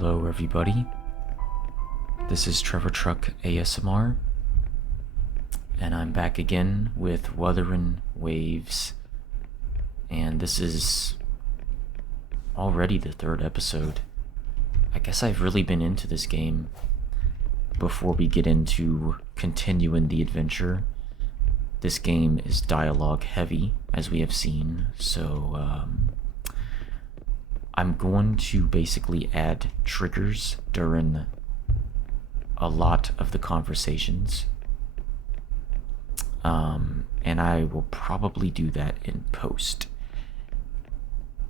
Hello everybody, this is Trevor Truck ASMR, and I'm back again with Wuthering Waves, and this is already the third episode. I guess I've really been into this game. Before we get into continuing the adventure, this game is dialogue heavy, as we have seen, so I'm going to basically add triggers during a lot of the conversations, and I will probably do that in post.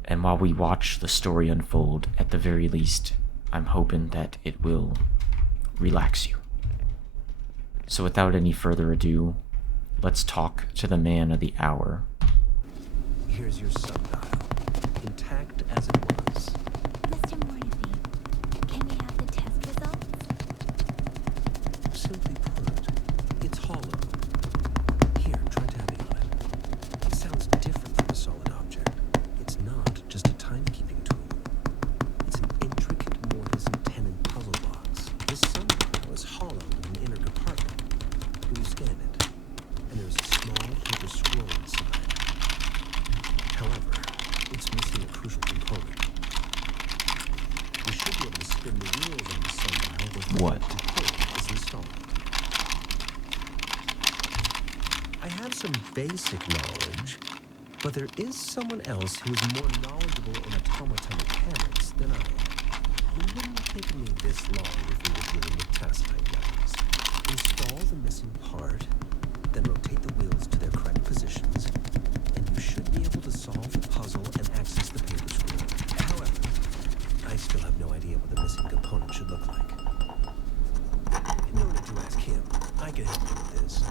And while we watch the story unfold, at the very least, I'm hoping that it will relax you. So without any further ado, let's talk to the man of the hour. Here's your sundial, intact as it was. Mr. Mornifee, can we have the test results? Simply put, it's hollow. Here, try tapping on it. It sounds different from a solid object. It's not just a timekeeping tool. It's an intricate mortise and tenon puzzle box. This sundial is hollow in an inner compartment. You scan it, and there's a small paper scroll inside. However, it's missing a crucial component. We should be able to spin the wheels on the sundial before What? the component is installed. I have some basic knowledge, but there is someone else who is more knowledgeable in automata mechanics than I am. It wouldn't have taken me this long if we were dealing with task-type weapons. Install the missing part, then rotate the wheels to their correct positions, and you should be able to solve the puzzle and access the paper scroll. However, I still have no idea what the missing component should look like. No need to ask him. I can help you with this.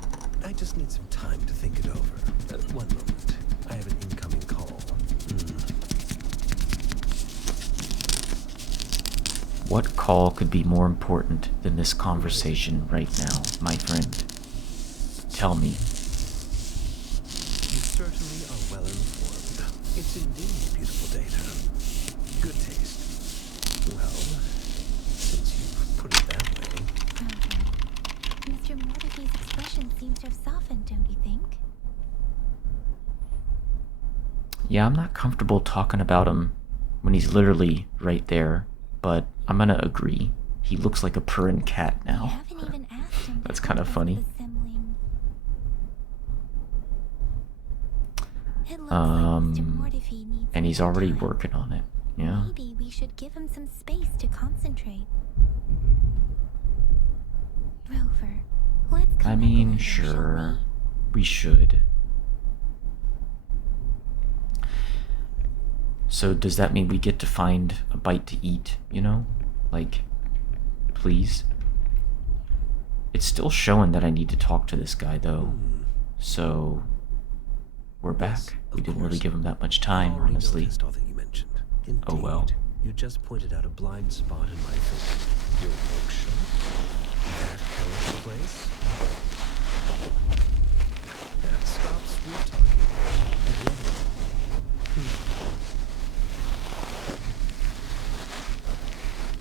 I just need some time to think it over. One moment. I have an incoming call. What call could be more important than this conversation right now, my friend? Tell me. You certainly are well informed. It's indeed beautiful data. Good taste. Well, since you've put it that way. Mr. Mornifee's expression seems to have softened, don't you think? Yeah, I'm not comfortable talking about him when he's literally right there, but I'm gonna agree. He looks like a purring cat You now. haven't even asked him. That's to kind of help us with funny. assembling. It looks like Mr. Mornifee needs And he's more already time. working on it. Yeah. Maybe we should give him some space to concentrate. Rover, let's come I back mean, later, shall sure, we should. So does that mean we get to find a bite to eat, you know? Like, please? It's still showing that I need to talk to this guy, though. So, we're back. Yes, We of didn't really course. give him that much I've time, already honestly. noticed all that you mentioned. Indeed, Oh, well. You just pointed out a blind spot in my thinking. Your workshop? That hellish place? That stops sweet talking.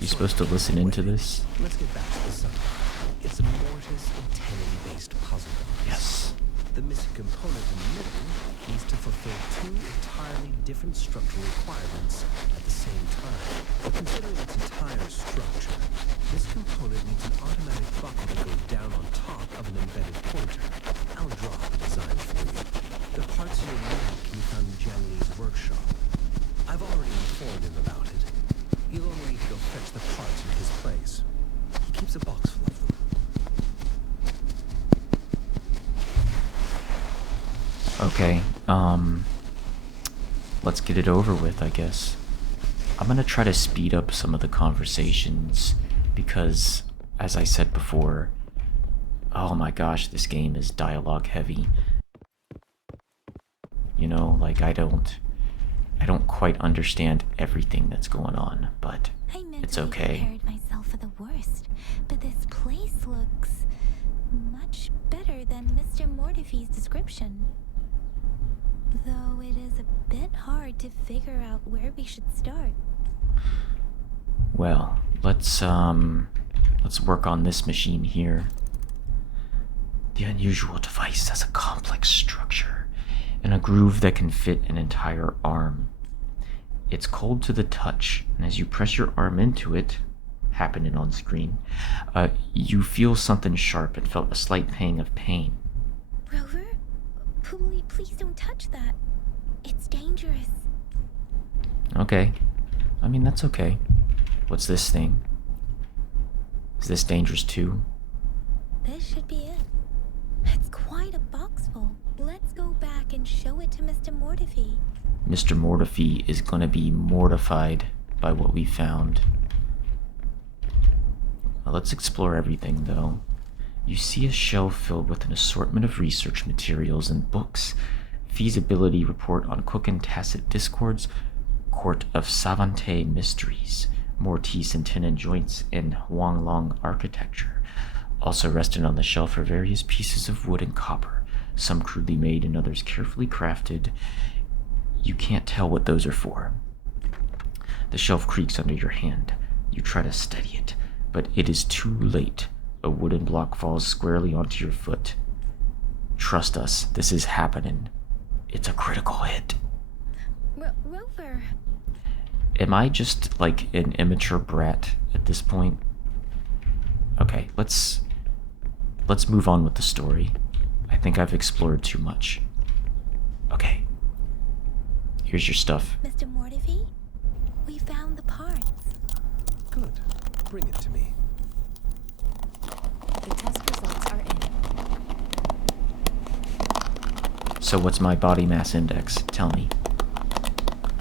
You supposed to listen into this? Let's get back to the sundial. It's a mortise and tenon-based puzzle box. Yes. The missing component in the middle needs to fulfill two entirely different structural requirements at the same time. Considering its entire structure, this component needs an automatic buckle that goes down on top of an embedded pointer. I'll draw the design for you. The parts you'll need can be found in Janley's workshop. I've already informed him about it. You'll only need to go fetch the parts in his place. He keeps a box full of them. Okay, let's get it over with, I guess. I'm gonna try to speed up some of the conversations because, as I said before, oh my gosh, this game is dialogue heavy. You know, like I don't quite understand everything that's going on, but I it's mentally okay. prepared myself for the worst, but this place looks much better than Mr. Mornifee's description. Though it is a bit hard to figure out where we should start. Well, let's work on this machine here. The unusual device has a complex structure and a groove that can fit an entire arm. It's cold to the touch, and as you press your arm into it, happening on screen, you feel something sharp and felt a slight pang of pain. Rover, please don't touch that. It's dangerous. Okay. I mean, that's okay. What's this thing? Is this dangerous too? This should be it. It's quite a box full. Let's go back and show it to Mr. Mortifee. Mr. Mortifee is gonna be mortified by what we found. Well, let's explore everything, though. You see a shelf filled with an assortment of research materials and books. Feasibility report on Cook and Tacit Discords, Court of Savante Mysteries, Mortise and Tenon Joints, and Huanglong Architecture. Also resting on the shelf are various pieces of wood and copper, some crudely made and others carefully crafted. You can't tell what those are for. The shelf creaks under your hand. You try to steady it, but it is too late. A wooden block falls squarely onto your foot. Trust us, this is happening. It's a critical hit. Rover. Am I just like an immature brat at this point? Okay, let's move on with the story. I think I've explored too much. Okay. Here's your stuff. Mr. Mortifee, we found the parts. Good. Bring it to me. The test results are in. So what's my body mass index? Tell me.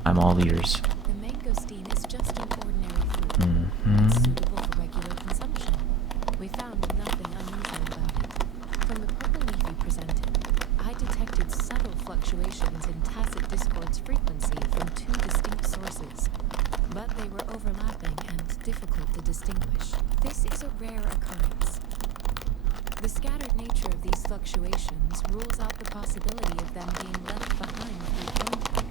I'm all ears. The mangosteen is just an ordinary fruit. It's suitable for regular consumption. We found nothing unusual about it. From the purple leaf you presented, I detected subtle fluctuations in tacit discord's frequency from two distinct sources, but they were overlapping and difficult to distinguish. This is a rare occurrence. The scattered nature of these fluctuations rules out the possibility of them being left behind through contact.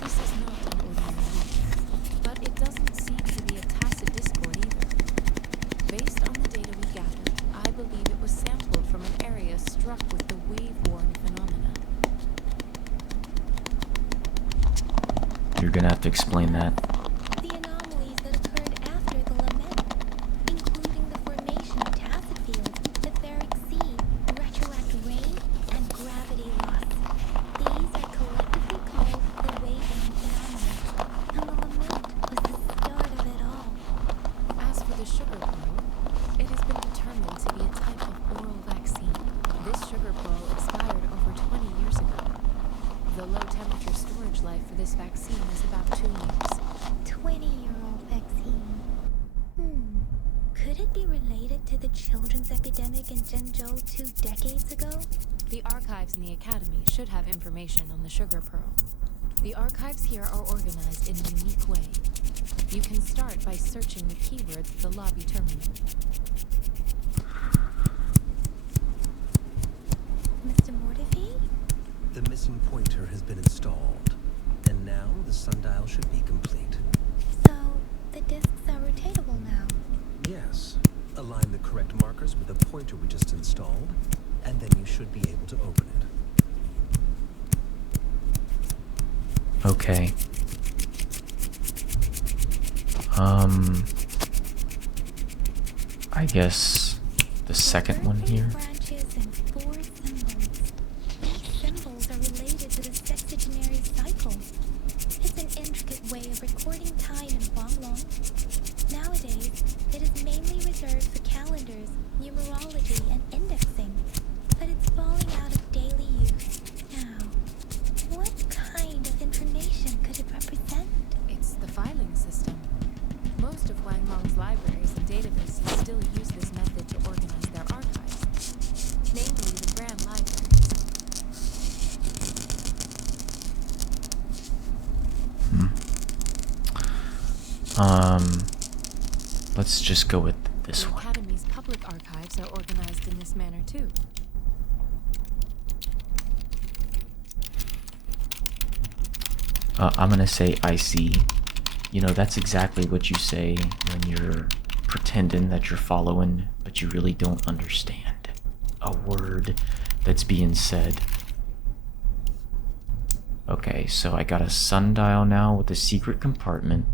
This is not an ordinary leaf, but it doesn't seem to be a tacit discord either. Based on the data we gathered, I believe it was sampled from an area struck with the wave-worn phenomena. You're gonna have to explain that. The anomalies that occurred after the lament, including the formation of tacit fields, etheric sea, retroactive rain, and gravity loss. These are collectively called the wave-worn phenomena, and the lament was the start of it all. As for the sugar pearl, it has been determined to be a type of oral vaccine. This sugar pearl expired over 20 years ago. The low-temperature storage life for this vaccine is about 2 years. 20-year-old vaccine. Could it be related to the children's epidemic in Zhengzhou 2 decades ago? The archives in the Academy should have information on the sugar pearl. The archives here are organized in a unique way. You can start by searching the keywords at the lobby terminal. Mr. Mortifee? The missing pointer has been installed, and now the sundial should be complete. So, the discs are rotatable now. Yes. Align the correct markers with the pointer we just installed, and then you should be able to open it. Okay. I guess the second one here. Branches and 4 symbols. These symbols are related to the sexagenary cycle. It's an intricate way of recording time in Huanglong. Nowadays, it is mainly reserved for calendars, numerology, and indexing, but it's falling out of daily use. Now, what kind of information could it represent? It's the filing system. Most of Huanglong's libraries and databases still use this method to organize their archives, namely the Grand Libraries. Let's just go with this The one. Academy's public archives are organized in this manner too. I'm gonna say I see You know, that's exactly what you say when you're pretending that you're following, but you really don't understand a word that's being said. Okay, so I got a sundial now with a secret compartment.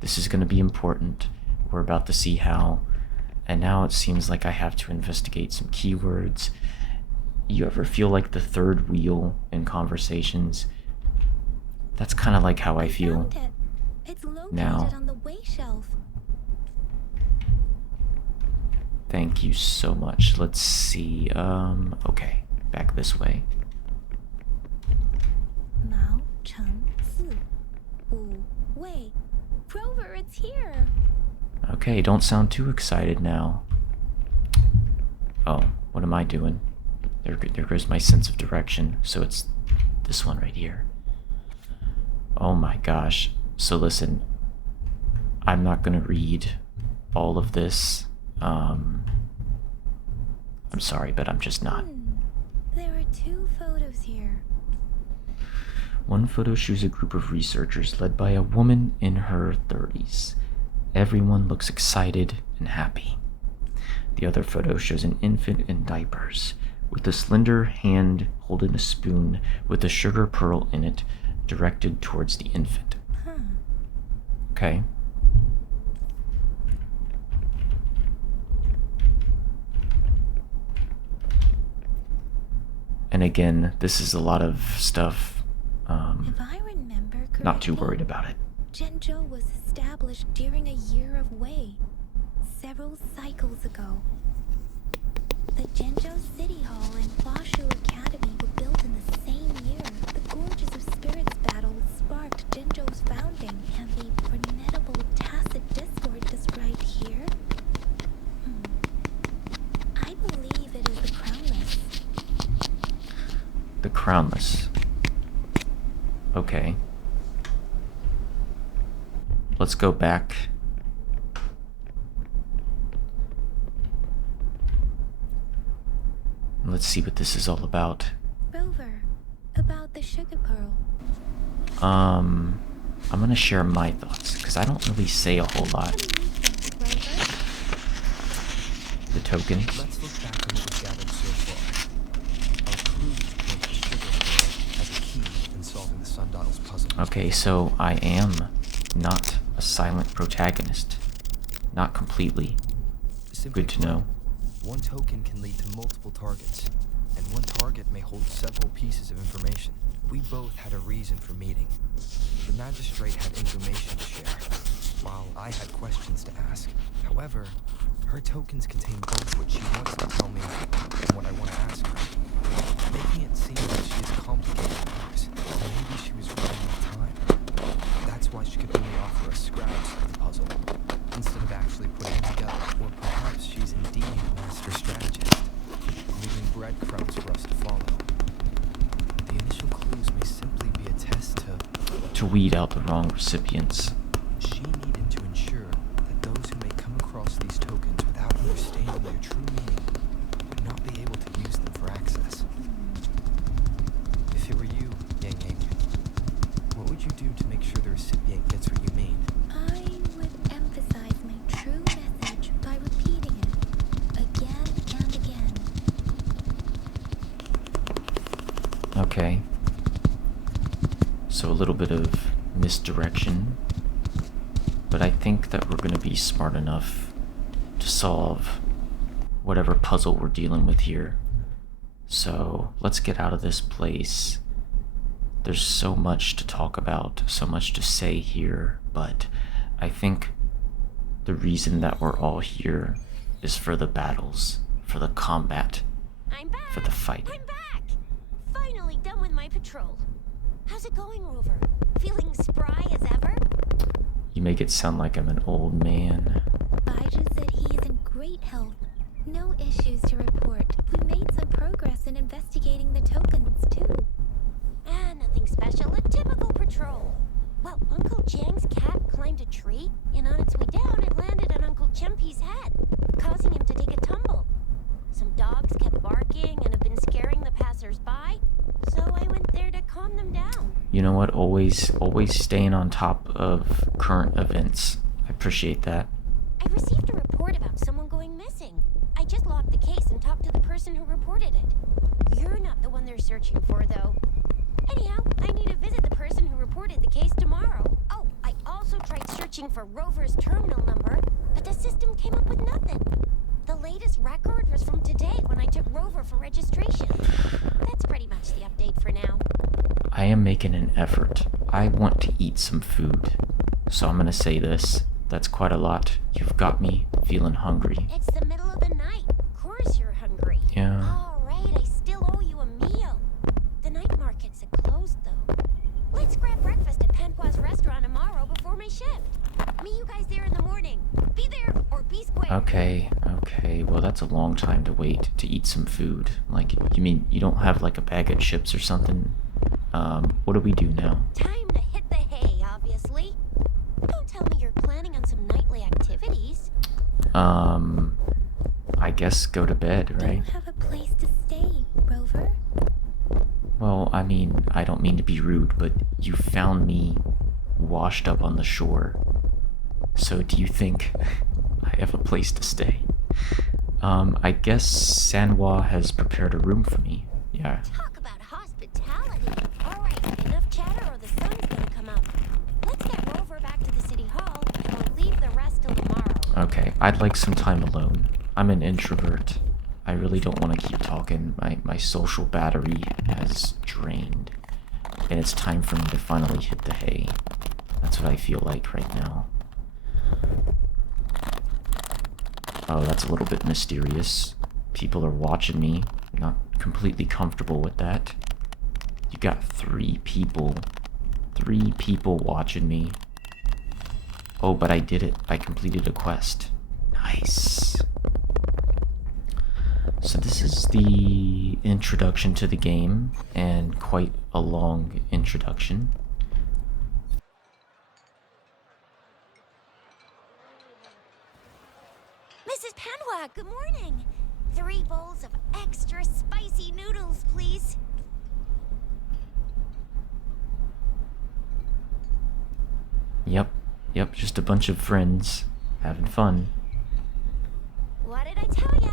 This is going to be important. We're about to see how. And now it seems like I have to investigate some keywords. You ever feel like the third wheel in conversations? That's kind of like how I feel found it. It's located now. on the way shelf. Thank you so much. Let's see. Okay, back this way. Mao Cheng Si. Wu Wei. Rover, it's here. Okay, don't sound too excited now. Oh, what am I doing? There goes my sense of direction. So it's this one right here. Oh my gosh. So listen, I'm not gonna read all of this. I'm sorry, but I'm just not. There are 2 photos here. One photo shows a group of researchers led by a woman in her 30s. Everyone looks excited and happy. The other photo shows an infant in diapers, with a slender hand holding a spoon with a sugar pearl in it, directed towards the infant. Huh. Okay. And again, this is a lot of stuff. If I remember correctly, Not too worried about it. Zhenzhou was established during a year of Wei, several cycles ago. The Zhenzhou City Hall and Bashu Academy were built in the same year. The Gorges of Spirits battle sparked Zhenzhou's founding, and the formidable tacit discord described here. I believe it is the Crownless. The Crownless. Okay. Let's go back. Let's see what this is all about. Rover, about the sugar pearl. I'm gonna share my thoughts, because I don't really say a whole lot. What do you think, Rover? The token. Let's look back on what we've gathered so far. Our clues point to sugar pearl as a key in solving the sundial's puzzle. Okay, so I am not a silent protagonist. Not completely. Simply Good to put, know. one token can lead to multiple targets, and one target may hold several pieces of information. We both had a reason for meeting. The magistrate had information to share, while I had questions to ask. However, her tokens contain both what she wants to tell me and what I want to ask her, making it seem like she is complicated matters. Or maybe she was running out of time. That's why she could only offer us scraps of the puzzle, instead of actually putting it together. Or perhaps she's indeed a master strategist, leaving breadcrumbs for us to follow. The initial clues may simply be a test To weed out the wrong recipients. she needed to ensure that those who may come across these tokens without understanding their true meaning would not be able to use them for access. If it were you, Yang Yang, what would you do to make sure the recipient gets what you mean? I would emphasize my true message by repeating it again and again. Okay. So a little bit of misdirection. But I think that we're going to be smart enough to solve whatever puzzle we're dealing with here. So let's get out of this place. There's so much to talk about, so much to say here, but I think the reason that we're all here is for the battles, for the combat, I'm back! for the fight. I'm back! Finally done with my patrol. How's it going, Rover? Feeling spry as ever? You make it sound like I'm an old man. Baiju said he is in great health. No issues to report. We made some progress in investigating the tokens, too. Nothing special. A typical patrol. Well, Uncle Jiang's cat climbed a tree, and on its way down, it landed on Uncle Chempi's head, causing him to take a tumble. Some dogs kept barking and have been scaring the passers-by, so I went there to calm them down. You know what? Always staying on top of current events. I appreciate that. I received a report about someone going missing. I just logged the case and talked to the person who reported it. You're not the one they're searching for, though. Anyhow, I need to visit the person who reported the case tomorrow. Oh, I also tried searching for Rover's terminal number, but the system came up with nothing. The latest record was from today when I took Rover for registration. That's pretty much the update for now. I am making an effort. I want to eat some food. So I'm gonna say this. That's quite a lot. You've got me feeling hungry. It's the middle of the night. Of course you're hungry. Yeah. All right, I still owe you a meal. The night markets are closed, though. Let's grab breakfast at Panqua's restaurant tomorrow before my shift. Meet you guys there in the morning. Be there or be square. Okay. Well, that's a long time to wait to eat some food. Like, you mean you don't have like a bag of chips or something? What do we do now? Time to hit the hay, obviously. Don't tell me you're planning on some nightly activities. I guess go to bed, Do right? you have a place to stay, Rover? Well, I mean, I don't mean to be rude, but you found me washed up on the shore. So do you think I have a place to stay? I guess Sanwa has prepared a room for me. Yeah. Talk about hospitality. All right, enough chatter or the sun's gonna come up. Let's get Rover back to the city hall, and we'll leave the rest till tomorrow. Okay, I'd like some time alone. I'm an introvert. I really don't want to keep talking. My social battery has drained. And it's time for me to finally hit the hay. That's what I feel like right now. Oh, that's a little bit mysterious. People are watching me. I'm not completely comfortable with that. You got 3 people. 3 people watching me. Oh, but I did it. I completed a quest. Nice. So this is the introduction to the game, and quite a long introduction. Mrs. Panwa, good morning. 3 bowls of extra spicy noodles, please. Yep, just a bunch of friends having fun. What did I tell ya?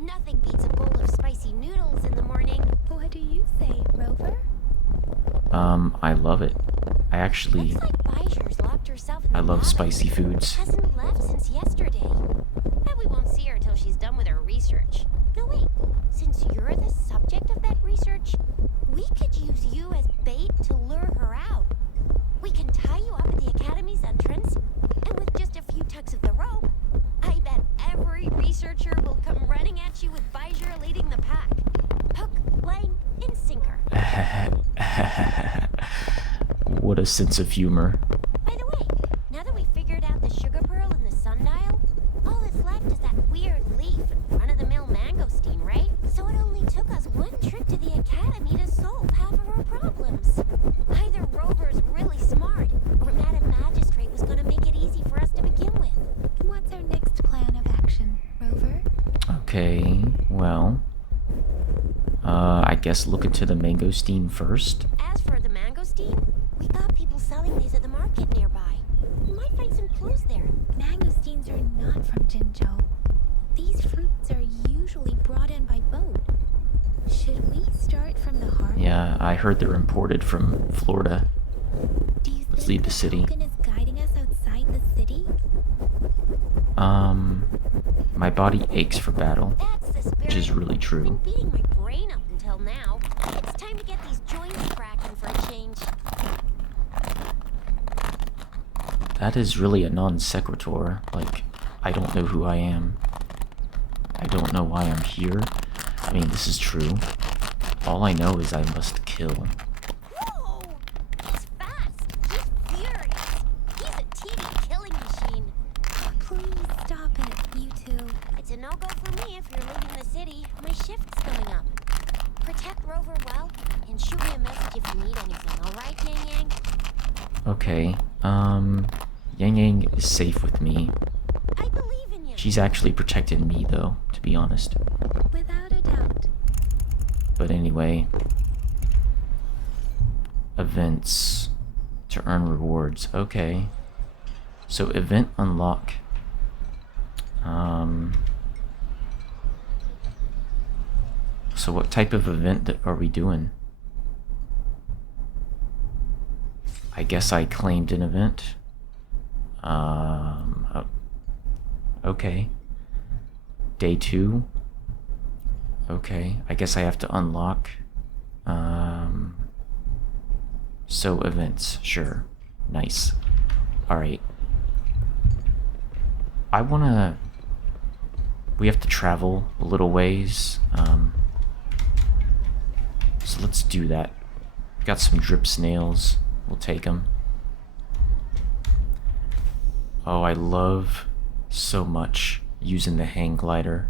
Nothing beats a bowl of spicy noodles in the morning. What do you say, Rover? I love it. I actually, Looks like Bijou's locked herself in the I love lobby. spicy foods. Hasn't left since yesterday. Bet we won't see her till she's done with her research. No, wait. Since you're the subject of that research, we could use you as bait to lure her out. We can tie you up at the academy's entrance, and with just a few tugs of the rope, I bet every researcher will come running at you with Bijou leading the pack. Hook, line, and sinker. What a sense of humor. By the way, now that we figured out the sugar pearl and the sundial, all that's left is that weird leaf in front of the mill mangosteen, right? So it only took us 1 trip to the academy to solve half of our problems. Either Rover's really smart, or Madam Magistrate was gonna make it easy for us to begin with. What's our next plan of action, Rover? Okay, well, I guess look into the mangosteen first. As for the mangosteen, we got people selling these at the market nearby. We might find some clues there. Mangosteens are not from Jinzhou. These fruits are usually brought in by boat. Should we start from the harbor? Yeah, I heard they're imported from Florida. Do you Let's think leave the city. token is guiding us outside the city? My body aches for battle, That's the spirit. which is really Been true. beating my brain up until now. It's time to get these joints cracking for a change. That is really a non sequitur. Like, I don't know who I am. I don't know why I'm here. I mean, this is true. All I know is I must kill. Whoa! He's fast. He's furious. He's a TV killing machine. Please stop it, you two. It's a no-go for me if you're leaving the city. My shift's coming up. Protect Rover well, and shoot me a message if you need anything, alright, Yang Yang? Okay, Yang Yang is safe with me. I believe in you. She's actually protected me, though, to be honest. Without a doubt. But anyway, events to earn rewards. Okay. So event unlock. So what type of event are we doing? I guess I claimed an event. Okay. Day 2. Okay, I guess I have to unlock. So events, sure. Nice. Alright. We have to travel a little ways. So let's do that. Got some drip snails. We'll take them. Oh, I love so much using the hang glider.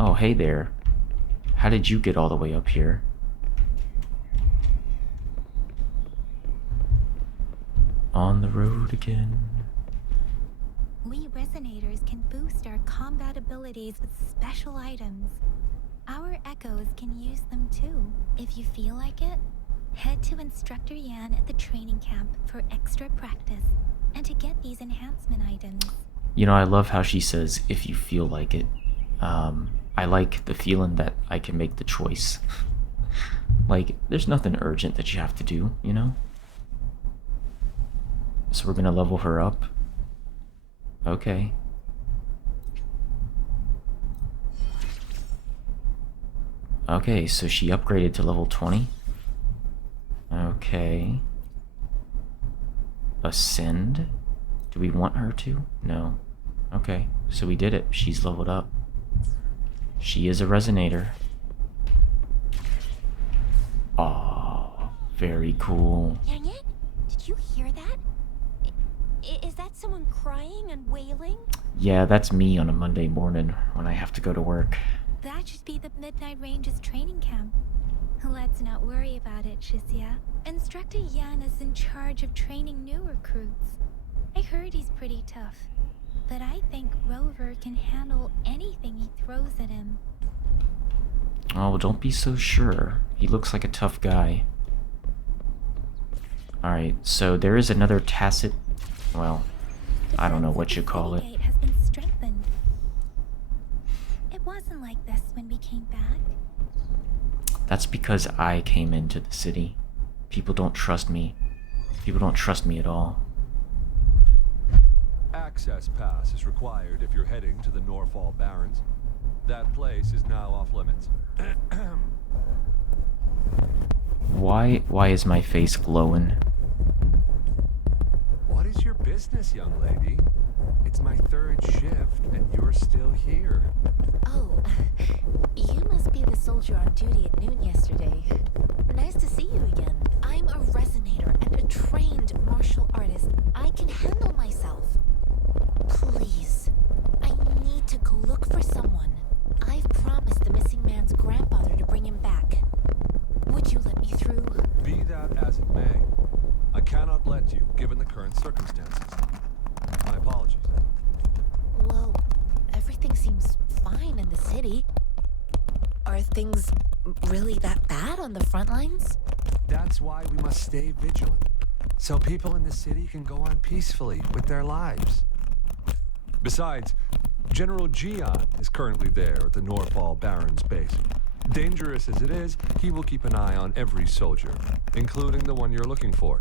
Oh, hey there. How did you get all the way up here? On the road again. We resonators can boost our combat abilities with special items. Our echoes can use them too. If you feel like it, head to Instructor Yan at the training camp for extra practice and to get these enhancement items. You know, I love how she says, if you feel like it. I like the feeling that I can make the choice. Like, there's nothing urgent that you have to do, you know? So we're gonna level her up. Okay. Okay, so she upgraded to level 20. Okay. Ascend? Do we want her to? No. Okay, so we did it. She's leveled up. She is a resonator. Oh, very cool. Yang Yan, did you hear that? Is that someone crying and wailing? Yeah, that's me on a Monday morning when I have to go to work. That should be the Midnight Ranges training camp. Let's not worry about it, Shisia. Instructor Yan is in charge of training new recruits. I heard he's pretty tough, but I think Rover can handle anything he throws at him. Oh, well, don't be so sure. He looks like a tough guy. Alright, so there is another tacit... Well, I don't know what you call it. The has been strengthened. It wasn't like this when we came back. That's because I came into the city. People don't trust me. People don't trust me at all. Access pass is required if you're heading to the Norfall Barrens. That place is now off limits. Why is my face glowing? What is your business, young lady? It's my 3rd shift, and you're still here. Oh, you must be the soldier on duty at noon yesterday. Nice to see you again. I'm a resonator and a trained martial artist. I can handle myself. Please, I need to go look for someone. I've promised the missing man's grandfather to bring him back. Would you let me through? Be that as it may, I cannot let you, given the current circumstances. My apologies. Well, everything seems fine in the city. Are things really that bad on the front lines? That's why we must stay vigilant, so people in the city can go on peacefully with their lives. Besides, General Gian is currently there at the Norfall Barrens base. Dangerous as it is, he will keep an eye on every soldier, including the one you're looking for.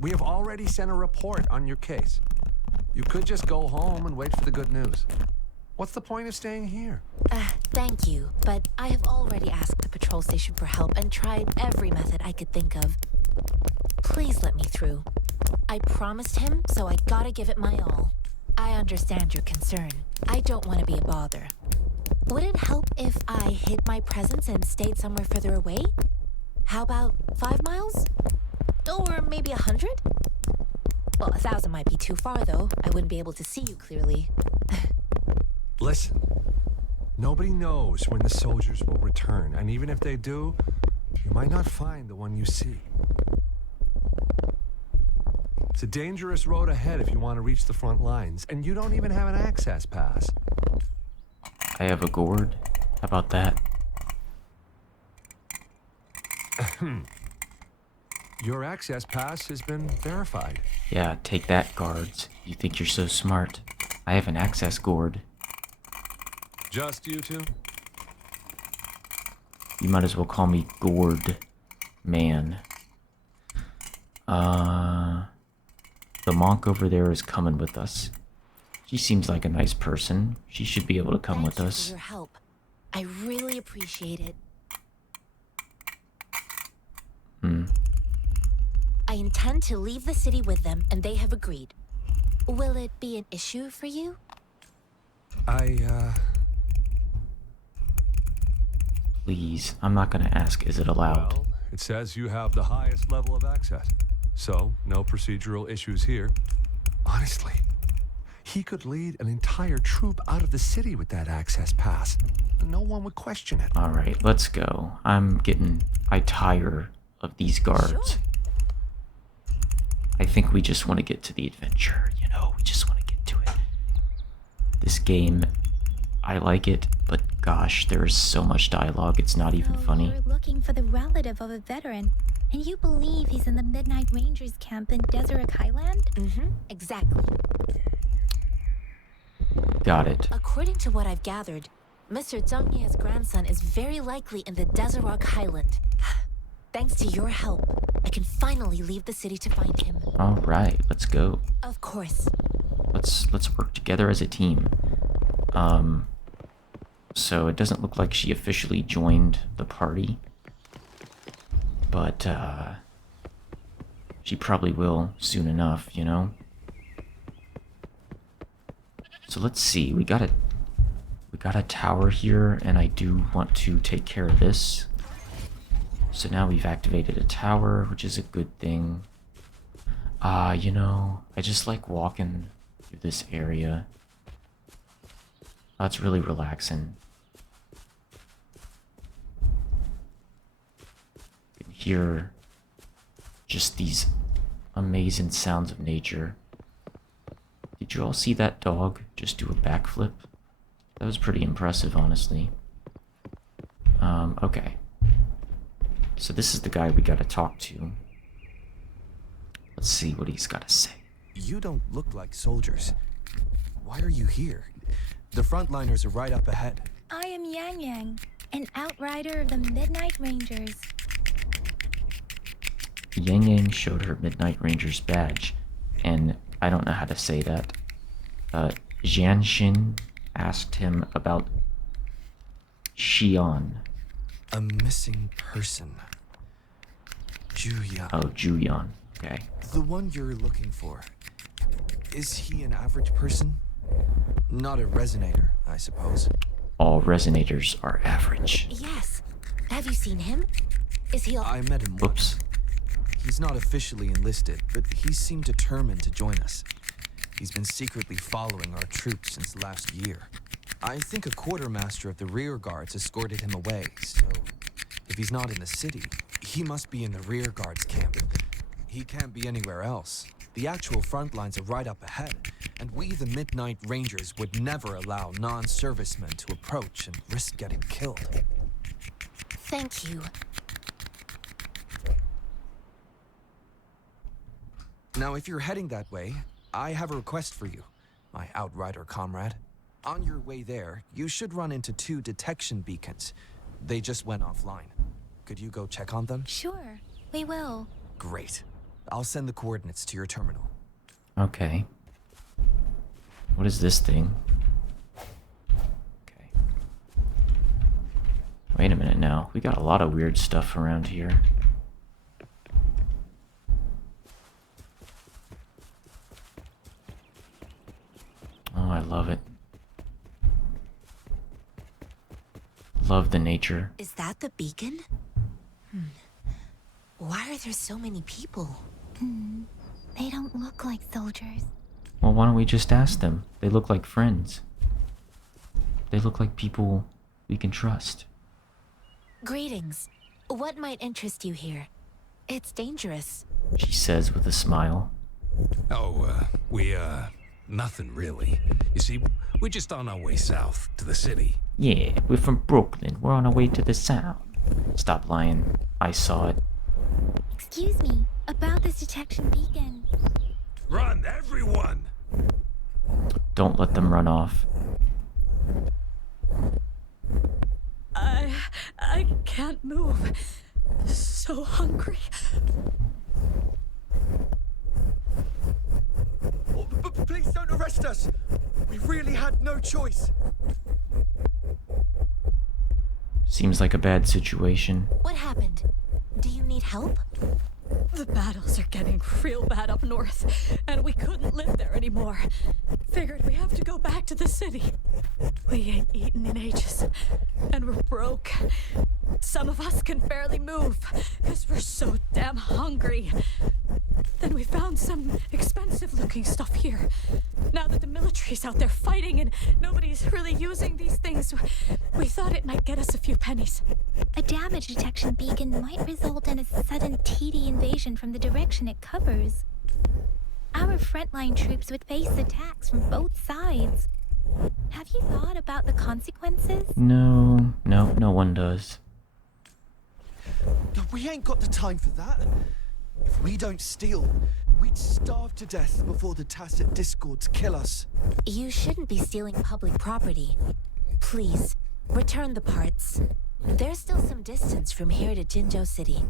We have already sent a report on your case. You could just go home and wait for the good news. What's the point of staying here? Thank you, but I have already asked the patrol station for help and tried every method I could think of. Please let me through. I promised him, so I gotta give it my all. I understand your concern. I don't want to be a bother. Would it help if I hid my presence and stayed somewhere further away? How about 5 miles? Or maybe 100? Well, 1,000 might be too far, though. I wouldn't be able to see you clearly. Listen, nobody knows when the soldiers will return, and even if they do, you might not find the one you seek. It's a dangerous road ahead if you want to reach the front lines, and you don't even have an access pass. I have a gourd. How about that? Your access pass has been verified. Yeah, take that, guards. You think you're so smart. I have an access gourd. Just you two? You might as well call me Gourd Man. The monk over there is coming with us. She seems like a nice person. She should be able to come with Thank you us. for your help. I really appreciate it. I intend to leave the city with them, and they have agreed. Will it be an issue for you? Please, I'm not gonna ask, is it allowed? Well, it says you have the highest level of access. So, no procedural issues here. Honestly, he could lead an entire troop out of the city with that access pass. No one would question it. Alright, let's go. I tire of these guards. Sure. I think we just want to get to the adventure, you know? We just want to get to it. This game, I like it, but gosh, there is so much dialogue, it's not even So funny. you're looking for the relative of a veteran, and you believe he's in the Midnight Rangers camp in Deseret Highland? Mm-hmm, exactly. Got it. According to what I've gathered, Mr. Zhengye's grandson is very likely in the Deseret Highland. Thanks to your help, I can finally leave the city to find him. Alright, let's go. Of course. Let's work together as a team. So it doesn't look like she officially joined the party. But, she probably will soon enough, you know? So let's see, we got a tower here, and I do want to take care of this. So now we've activated a tower, which is a good thing. You know, I just like walking through this area. That's really relaxing. You can hear just these amazing sounds of nature. Did you all see that dog just do a backflip? That was pretty impressive, honestly. Okay. So this is the guy we gotta talk to. Let's see what he's gotta say. You don't look like soldiers. Why are you here? The frontliners are right up ahead. I am Yang Yang, an outrider of the Midnight Rangers. Yang Yang showed her Midnight Rangers badge, and I don't know how to say that. Jianshin asked him about Xian. A missing person. Juya. Oh, Juyan. Okay. The one you're looking for. Is he an average person? Not a resonator, I suppose. All resonators are average. Yes. Have you seen him? Is he I met him once. Whoops. He's not officially enlisted, but he seemed determined to join us. He's been secretly following our troops since last year. I think a quartermaster of the rear guards escorted him away, so if he's not in the city, he must be in the rear guards camp. He can't be anywhere else. The actual front lines are right up ahead, and we, the Midnight Rangers, would never allow non-servicemen to approach and risk getting killed. Thank you. Now, if you're heading that way, I have a request for you, my outrider comrade. On your way there, you should run into 2 detection beacons. They just went offline. Could you go check on them? Sure, we will. Great. I'll send the coordinates to your terminal. Okay. What is this thing? Okay. Wait a minute now. We got a lot of weird stuff around here. Oh, I love it. Love the nature. Is that the beacon? Why are there so many people? They don't look like soldiers. Well, why don't we just ask them? They look like friends. They look like people we can trust. Greetings. What might interest you here? It's dangerous. She says with a smile. Oh, nothing really. You see, we're just on our way south to the city. Yeah, we're from Brooklyn. We're on our way to the south. Stop lying. I saw it. Excuse me, about this detection beacon. Run, everyone! Don't let them run off. I can't move. So hungry. Oh, please don't arrest us. We really had no choice. Seems like a bad situation. What happened? Do you need help? The battles are getting real bad up north, and we couldn't live there anymore. Figured we have to go back to the city. We ain't eaten in ages, and we're broke. Some of us can barely move, because we're so damn hungry. Then we found some expensive-looking stuff here. Now that the military's out there fighting and nobody's really using these things, we thought it might get us a few pennies. A damage detection beacon might result in a sudden TD invasion from the direction it covers. Our frontline troops would face attacks from both sides. Have you thought about the consequences? No one does. We ain't got the time for that. If we don't steal, we'd starve to death before the tacit discords kill us. You shouldn't be stealing public property. Please, return the parts. There's still some distance from here to Jinzhou City.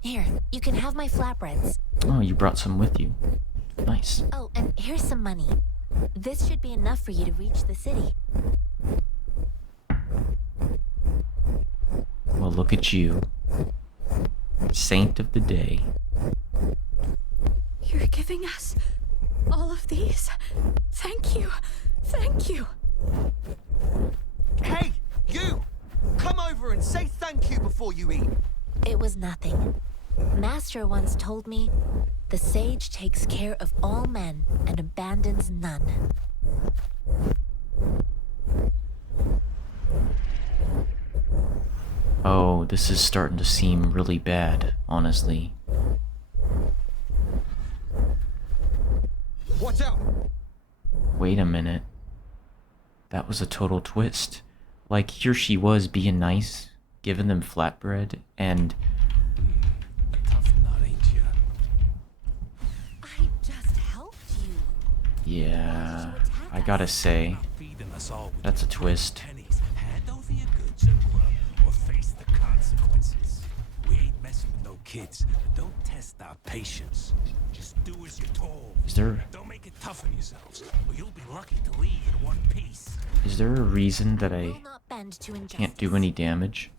Here, you can have my flatbreads. Oh, you brought some with you. Nice. Oh, and here's some money. This should be enough for you to reach the city. Well, look at you. Saint of the day. You're giving us all of these? Thank you. Thank you. Hey, you! Come over and say thank you before you eat. It was nothing. Master once told me, the sage takes care of all men and abandons none. Oh, this is starting to seem really bad, honestly. Watch out! Wait a minute. That was a total twist. Like, here she was being nice, giving them flatbread, and... A tough nut, ain't ya? I just helped you. Yeah, I gotta say, Feeding us all with that's a your twist. pennies. Hand over your goods or face the consequences. We ain't messing with no kids. Don't test our patience. Just do as you're told. Is there Don't make it tough on yourselves, or you'll be lucky to leave in one piece. a reason that I Will not bend to injustice. can't do any damage?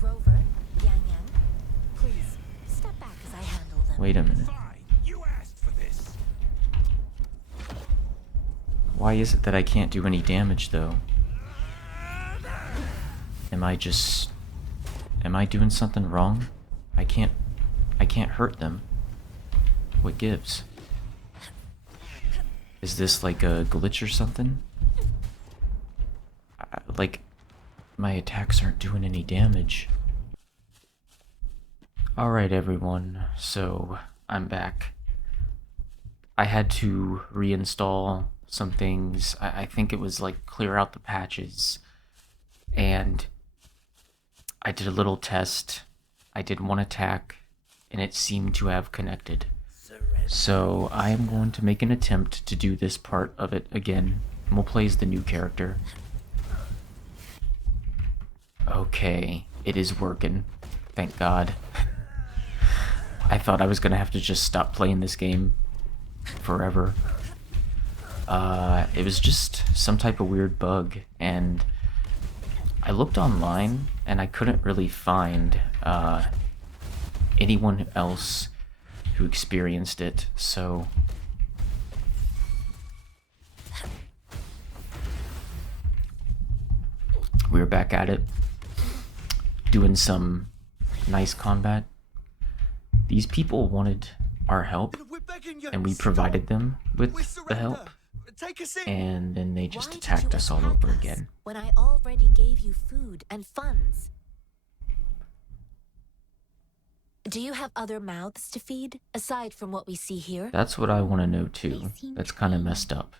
Rover, Yang Yang, please step back as I handle them. Wait a minute. Fine, you asked for this. Why is it that I can't do any damage, though? Am I doing something wrong? I can't hurt them. What gives? Is this like a glitch or something? Like, my attacks aren't doing any damage. Alright everyone, so I'm back. I had to reinstall some things. I think it was like clear out the patches. And I did a little test. I did one attack, and it seemed to have connected. So I am going to make an attempt to do this part of it again. And we'll play as the new character. Okay, it is working. Thank God. I thought I was gonna have to just stop playing this game forever. It was just some type of weird bug, and I looked online and I couldn't really find anyone else who experienced it, so we're back at it, doing some nice combat. These people wanted our help, and we provided them with the help, Take us in. and then they Why just did attacked you us all attack over us again. when I already gave you food and funds? Do you have other mouths to feed, aside from what we see here? That's what I want to know too. They seem That's kind of clean. messed up.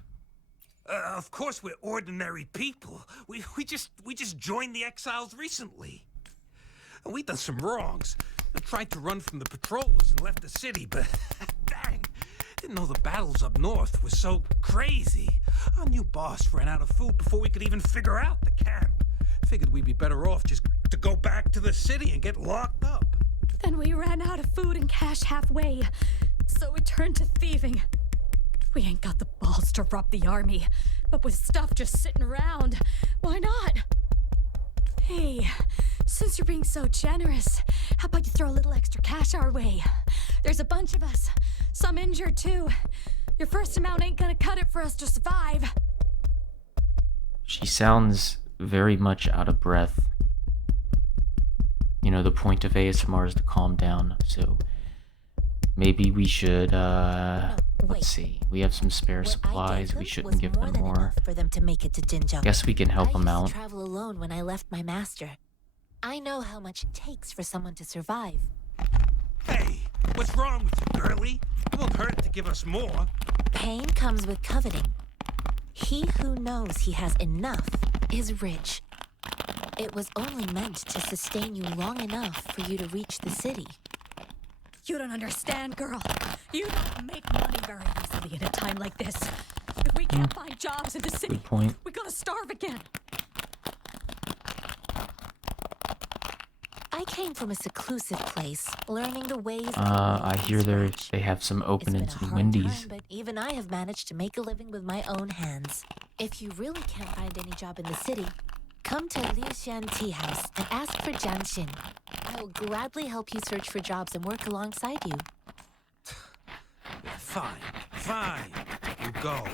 Of course we're ordinary people. We just joined the exiles recently. We done some wrongs. I tried to run from the patrollers and left the city, but dang, didn't know the battles up north were so crazy. Our new boss ran out of food before we could even figure out the camp. Figured we'd be better off just to go back to the city and get locked up. Then we ran out of food and cash halfway, so we turned to thieving. We ain't got the balls to rob the army, but with stuff just sitting around, why not? Hey, since you're being so generous, how about you throw a little extra cash our way? There's a bunch of us, some injured too. Your first amount ain't gonna cut it for us to survive. She sounds very much out of breath. You know, the point of ASMR is to calm down, so maybe we should, let's see. We have some spare supplies. We shouldn't give them more. For them to make it to Jinja. Guess we can help them I out. used to travel alone when I left my master. I know how much it takes for someone to survive. Hey, what's wrong with you, girlie? It won't hurt to give us more. Pain comes with coveting. He who knows he has enough is rich. It was only meant to sustain you long enough for you to reach the city. You don't understand, girl. You don't make money very easily in a time like this. If we can't find jobs in the city, Good point. we're gonna starve again. I came from a seclusive place, learning the ways. I hear they have some openings in Wendy's. But even I have managed to make a living with my own hands. If you really can't find any job in the city, come to Liuxian Tea House and ask for Jianxin. I will gladly help you search for jobs and work alongside you. Fine. You go.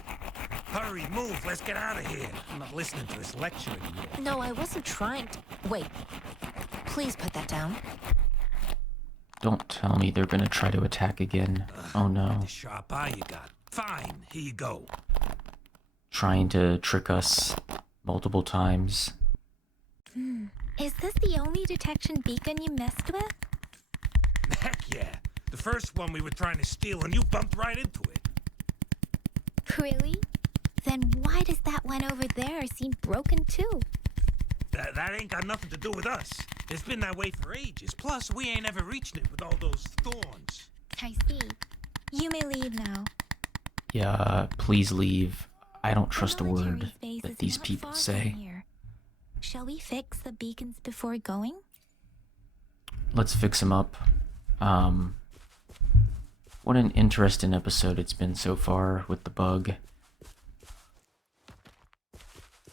Hurry, move, let's get out of here. I'm not listening to this lecture anymore. No, I wasn't trying to. Wait. Please put that down. Don't tell me they're gonna try to attack again. Oh no. The sharp eye you got. Fine, here you go. Trying to trick us multiple times. Is this the only detection beacon you messed with? Heck yeah. The first one we were trying to steal and you bumped right into it. Really? Then why does that one over there seem broken too? That ain't got nothing to do with us. It's been that way for ages. Plus, we ain't ever reached it with all those thorns. I see. You may leave now. Yeah, please leave. I don't trust a The military word base that is these not people far from say. here. Shall we fix the beacons before going? Let's fix them up. What an interesting episode it's been so far with the bug.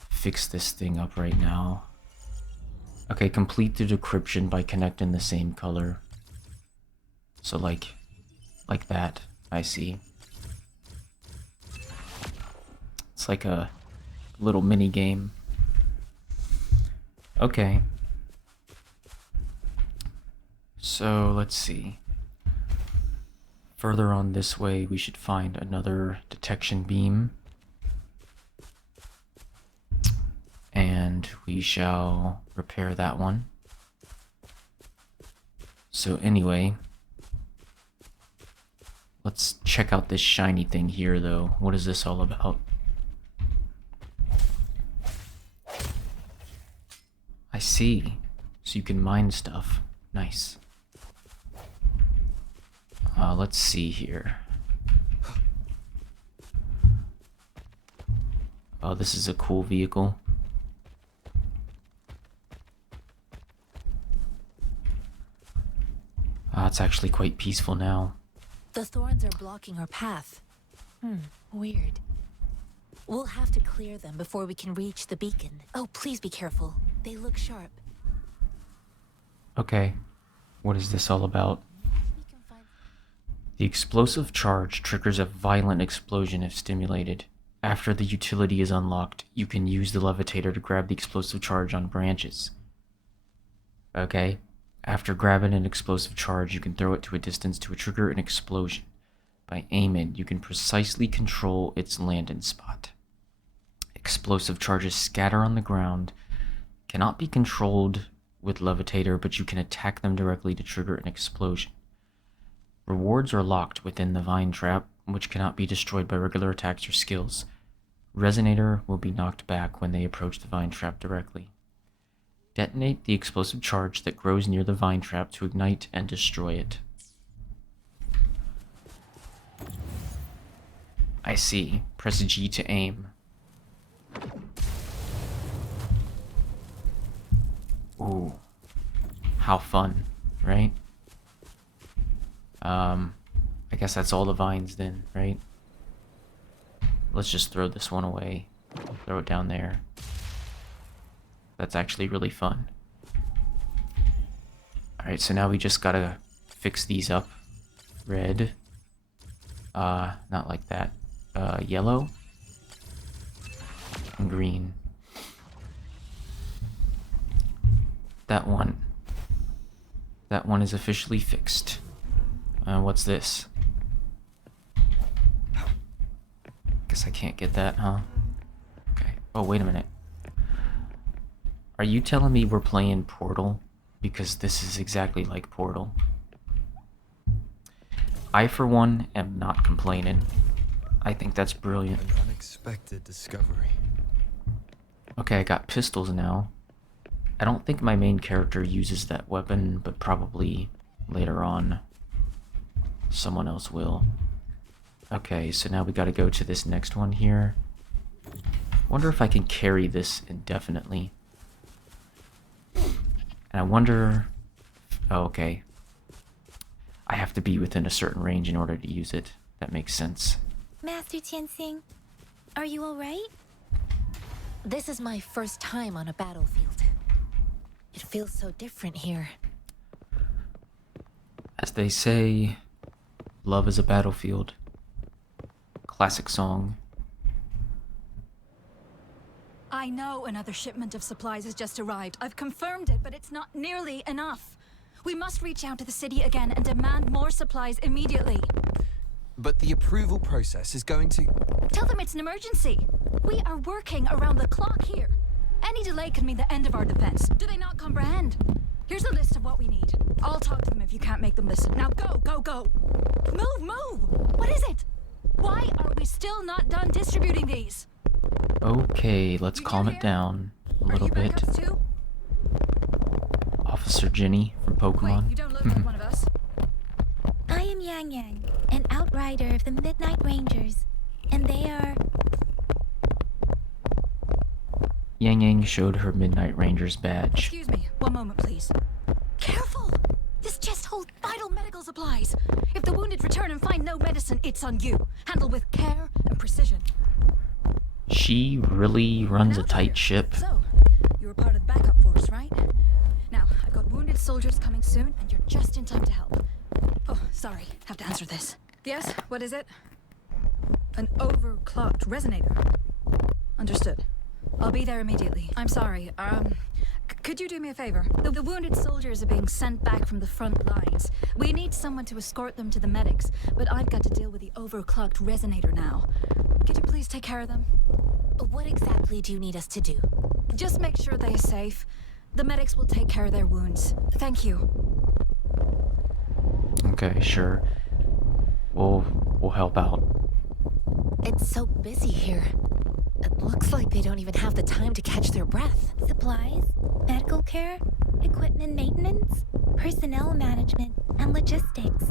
Fix this thing up right now. Okay, complete the decryption by connecting the same color. So like that, I see. It's like a little mini game. Okay. So let's see. Further on this way, we should find another detection beam. And we shall repair that one. So anyway, let's check out this shiny thing here though. What is this all about? I see. So you can mine stuff. Nice. Let's see here. Oh, this is a cool vehicle. It's actually quite peaceful now. The thorns are blocking our path. Weird. We'll have to clear them before we can reach the beacon. Oh, please be careful. They look sharp. Okay. What is this all about? The explosive charge triggers a violent explosion if stimulated. After the utility is unlocked, you can use the levitator to grab the explosive charge on branches. Okay. After grabbing an explosive charge, you can throw it to a distance to trigger an explosion. By aiming, you can precisely control its landing spot. Explosive charges scatter on the ground, cannot be controlled with levitator, but you can attack them directly to trigger an explosion. Rewards are locked within the vine trap, which cannot be destroyed by regular attacks or skills. Resonator will be knocked back when they approach the vine trap directly. Detonate the explosive charge that grows near the vine trap to ignite and destroy it. I see. Press G to aim. Ooh. How fun, right? I guess that's all the vines then, right? Let's just throw this one away. Throw it down there. That's actually really fun. Alright, so now we just gotta fix these up. Red. Not like that. Yellow. And green. That one. That one is officially fixed. What's this? Guess I can't get that, huh? Okay. Oh, wait a minute. Are you telling me we're playing Portal? Because this is exactly like Portal. I, for one, am not complaining. I think that's brilliant. An unexpected discovery. Okay, I got pistols now. I don't think my main character uses that weapon, but probably later on someone else will. Okay, so now we gotta go to this next one here. Wonder if I can carry this indefinitely. And I wonder... Oh, okay. I have to be within a certain range in order to use it. That makes sense. Master Tianxing, are you alright? This is my first time on a battlefield. It feels so different here. As they say, love is a battlefield. Classic song. I know another shipment of supplies has just arrived. I've confirmed it, but it's not nearly enough. We must reach out to the city again and demand more supplies immediately. But the approval process is going to... Tell them it's an emergency. We are working around the clock here. Any delay could mean the end of our defense. Do they not comprehend? Here's a list of what we need. I'll talk to them if you can't make them listen. Now go, go, go! Move, move! What is it? Why are we still not done distributing these? Okay, let's calm it down a little bit. Backups too? Officer Ginny from Pokemon. Wait, you don't look like one of us. I am Yang Yang, an outrider of the Midnight Rangers, and they are... Yang Yang showed her Midnight Ranger's badge. Excuse me, one moment please. Careful! This chest holds vital medical supplies. If the wounded return and find no medicine, it's on you. Handle with care and precision. She really runs a tight ship. So, you were part of the backup force, right? Now, I've got wounded soldiers coming soon, and you're just in time to help. Oh, sorry, have to answer this. Yes, what is it? An overclocked resonator. Understood. I'll be there immediately. I'm sorry, could you do me a favor? The wounded soldiers are being sent back from the front lines. We need someone to escort them to the medics, but I've got to deal with the overclocked resonator now. Could you please take care of them? What exactly do you need us to do? Just make sure they're safe. The medics will take care of their wounds. Thank you. Okay, sure. We'll help out. It's so busy here. It looks like they don't even have the time to catch their breath. Supplies, medical care, equipment maintenance, personnel management, and logistics.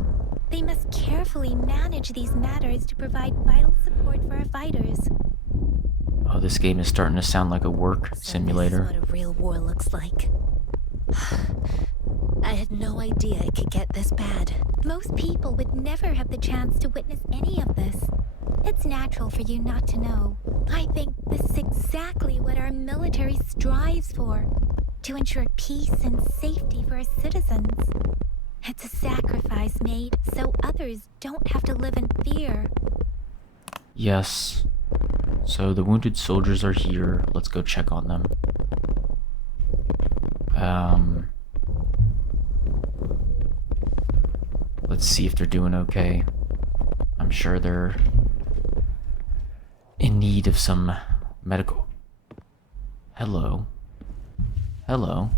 They must carefully manage these matters to provide vital support for our fighters. Oh, this game is starting to sound like a work simulator. This is what a real war looks like. I had no idea it could get this bad. Most people would never have the chance to witness any of this. It's natural for you not to know. I think this is exactly what our military strives for, to ensure peace and safety for our citizens. It's a sacrifice made so others don't have to live in fear. Yes. So the wounded soldiers are here. Let's go check on them. Let's see if they're doing okay. I'm sure they're in need of some medical... Hello. Hello.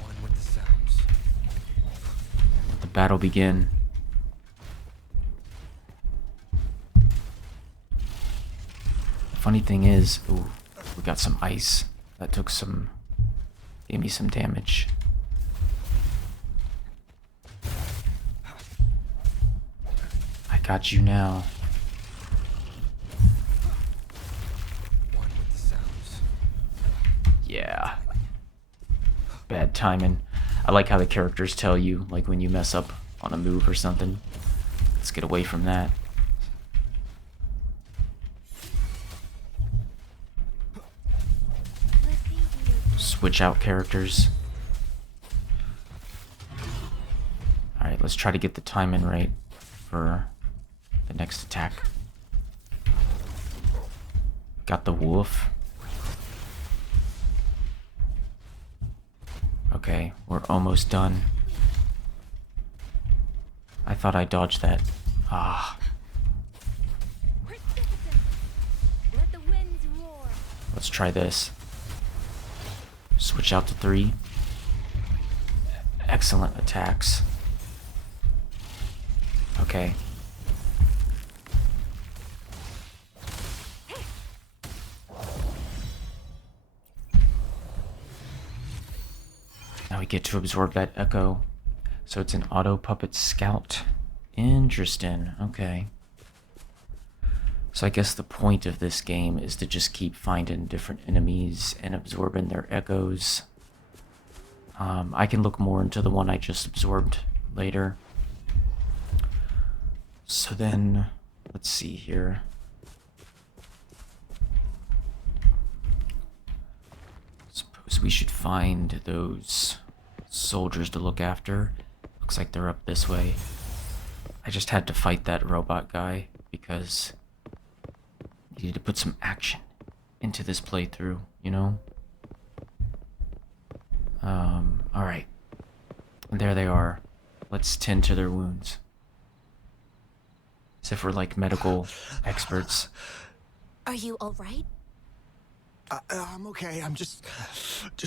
One with the sounds. Let the battle begin. funny thing is, ooh, we got some ice. That took some, gave me some damage. I got you now. One with the sounds. Yeah. Bad timing. I like how the characters tell you, like when you mess up on a move or something. Let's get away from that. Switch out characters. Alright, let's try to get the timing right for the next attack. Got the wolf. Okay, we're almost done. I thought I dodged that. Ah. Let the winds roar. Let's try this. Switch out to 3. Excellent attacks. Okay. Now we get to absorb that echo. So it's an auto puppet scout. Interesting. Okay. So I guess the point of this game is to just keep finding different enemies and absorbing their echoes. I can look more into the one I just absorbed later. So then, let's see here. Suppose we should find those soldiers to look after. Looks like they're up this way. I just had to fight that robot guy because I needed to put some action into this playthrough, you know? Alright. There they are. Let's tend to their wounds. As if we're like medical experts. Are you alright? I'm okay. I'm just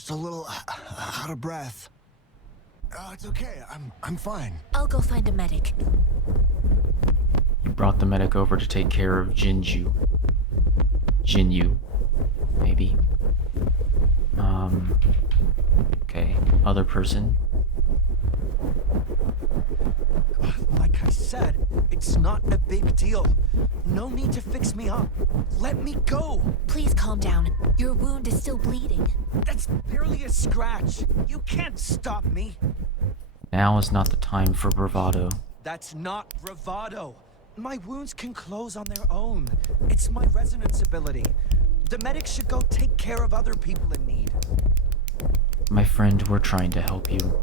a little out of breath. It's okay. I'm fine. I'll go find a medic. You brought the medic over to take care of Jinju. Jinyu, maybe. Okay, other person. Like I said, it's not a big deal. No need to fix me up. Let me go. Please calm down. Your wound is still bleeding. That's barely a scratch. You can't stop me. Now is not the time for bravado. That's not bravado. My wounds can close on their own. It's my resonance ability. The medics should go take care of other people in need. My friend, we're trying to help you.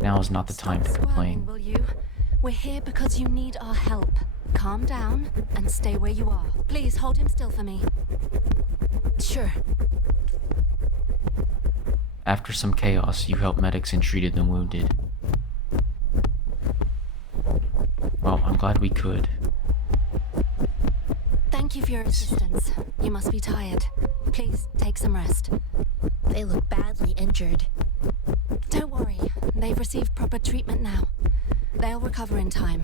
Now is not the time to complain. Will you? We're here because you need our help. Calm down and stay where you are. Please hold him still for me. Sure. After some chaos, you helped medics and treated the wounded. Well, I'm glad we could. Thank you for your assistance. You must be tired. Please take some rest. They look badly injured. Don't worry. They've received proper treatment now. They'll recover in time.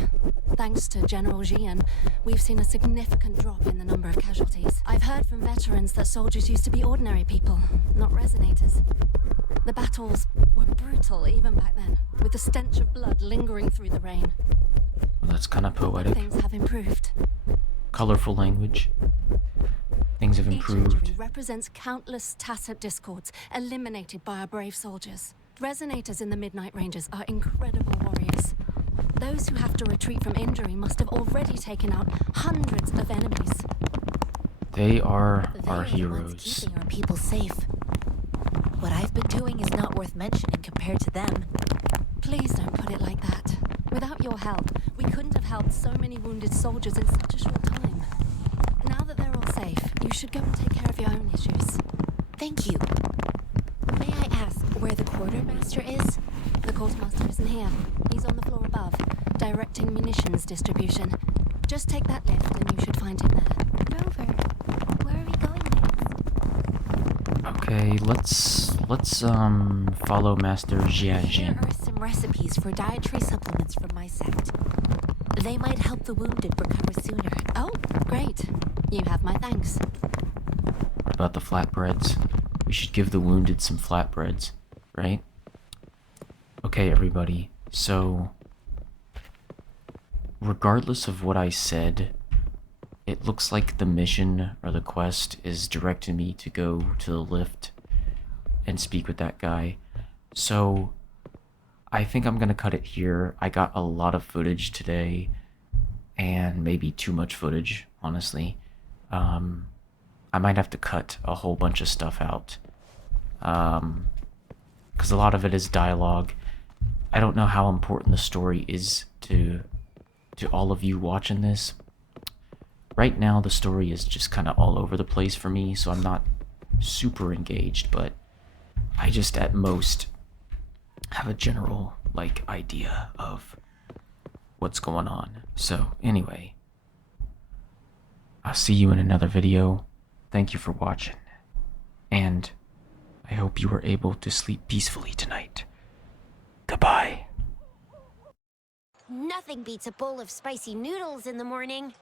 Thanks to General Jian, we've seen a significant drop in the number of casualties. I've heard from veterans that soldiers used to be ordinary people, not resonators. The battles were brutal even back then, with the stench of blood lingering through the rain. Well, that's kind of poetic. Things have improved. Colorful language. Things have Each improved. injury represents countless tacit discords eliminated by our brave soldiers. Resonators in the Midnight Rangers are incredible warriors. Those who have to retreat from injury must have already taken out hundreds of enemies. They are They our are the ones heroes. keeping our people safe. What I've been doing is not worth mentioning compared to them. Please don't put it like that. Without your help, we couldn't have helped so many wounded soldiers in such a short time. Now that they're all safe, you should go and take care of your own issues. Thank you. May I ask where the quartermaster is? The quartermaster isn't here. He's on the floor above, directing munitions distribution. Just take that lift and you should find him there. Rover, where are we going next? Okay, let's follow Master Here Jian. are some recipes for dietary supplements from my sect. They might help the wounded recover sooner. Oh, great. You have my thanks. about the flatbreads. We should give the wounded some flatbreads, right? Okay, everybody. So, regardless of what I said, it looks like the mission or the quest is directing me to go to the lift and speak with that guy. So, I think I'm gonna cut it here. I got a lot of footage today, and maybe too much footage, honestly. I might have to cut a whole bunch of stuff out, because a lot of it is dialogue. I don't know how important the story is to all of you watching this. Right now, the story is just kind of all over the place for me, so I'm not super engaged, but I just at most have a general, like, idea of what's going on. So, anyway, I'll see you in another video. Thank you for watching, and I hope you were able to sleep peacefully tonight. Goodbye. Nothing beats a bowl of spicy noodles in the morning.